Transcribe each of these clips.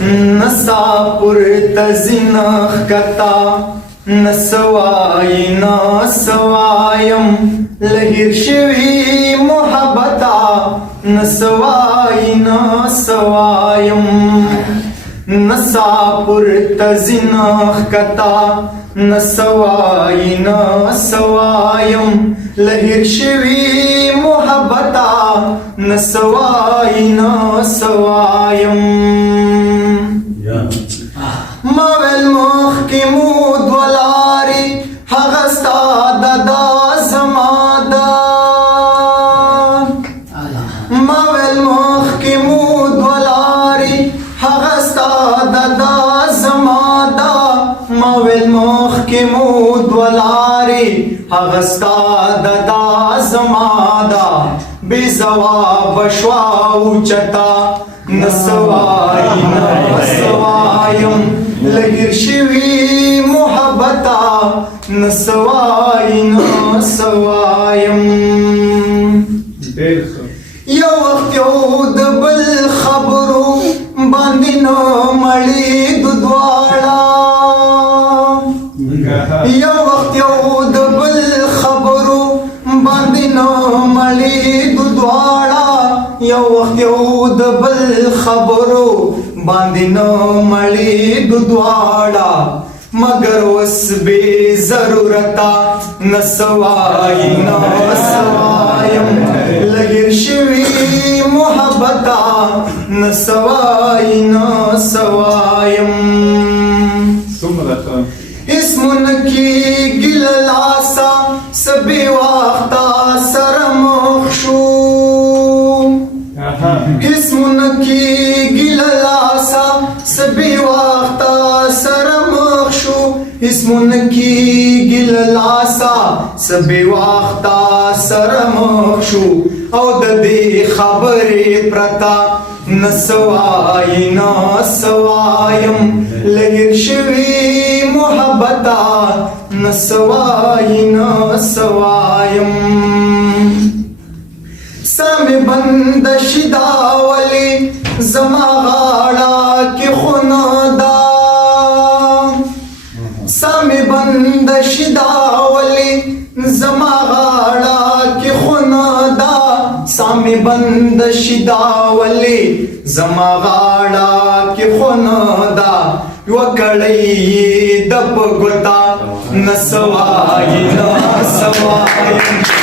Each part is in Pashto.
نسا پورته زینخ کتا نسوای نسوایم لهیر شوی محبتا نسوای نسوایم نسا پورته زینخ کتا نسوای نسوایم لهیر شوی محبتا نسوای نسوایم ماویل مخ کی مود ولاری هغستا ددا زمادا ماویل مخ کی مود ولاری هغستا ددا زمادا ماویل مخ کی مود ولاری هغستا ددا زمادا بی زواب شوا اوچتا نسوائی نسوائیم لگیر شوی محبتا نسوائی نسوائیم یو وقت یو دبل خبرو باندی نو ملی ددوالا یو وقت یو دبل خبرو باندی نو ملی ددوالا یو وقت یو دبل خبرو باندی نو ملی ددوالا مگر اس بے ضرورتا نسوائی نسوائیم لگیر شوی محبتا نسوائی نسوائیم اسمن کی گل لاسا سبی وقتا سرمخشو اسمن کی گل لاسا سبی وقتا سرمخشو اسمن کی گل لاسا سبی وقتا سرمخشو او د دې خبرې پرتا نسوائی نسوایم لگیر شوی محبتا نسوائی نسوایم سامي بند شدا ولی زما غاڑا کی خوندا سامي بند شدا ولی زما غاڑا کی خوندا سامي بند شدا ولی زما غاڑا کی خوندا وکړی دب غتا نسوائی نسوائی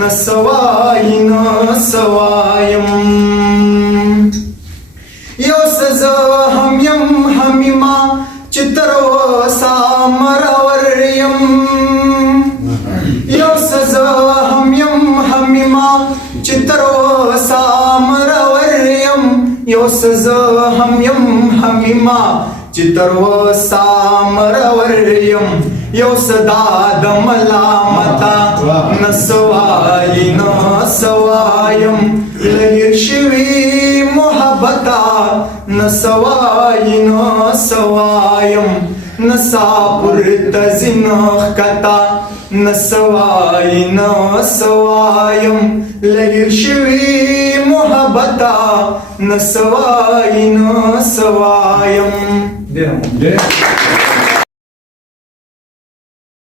نسوائی نسوایم یو سزا هم یم همیما چترو سامروریم یو سزا هم یم همیما چترو سامروریم یو سزا هم یم همیما چترو سامروریم یو صدا د ملامتا نسوائی نسوایم لگیر شوی محبتا نسوائی نسوایم نسا پورته زینخ کتا نسوائی نسوایم لگیر شوی محبتا نسوائی نسوایم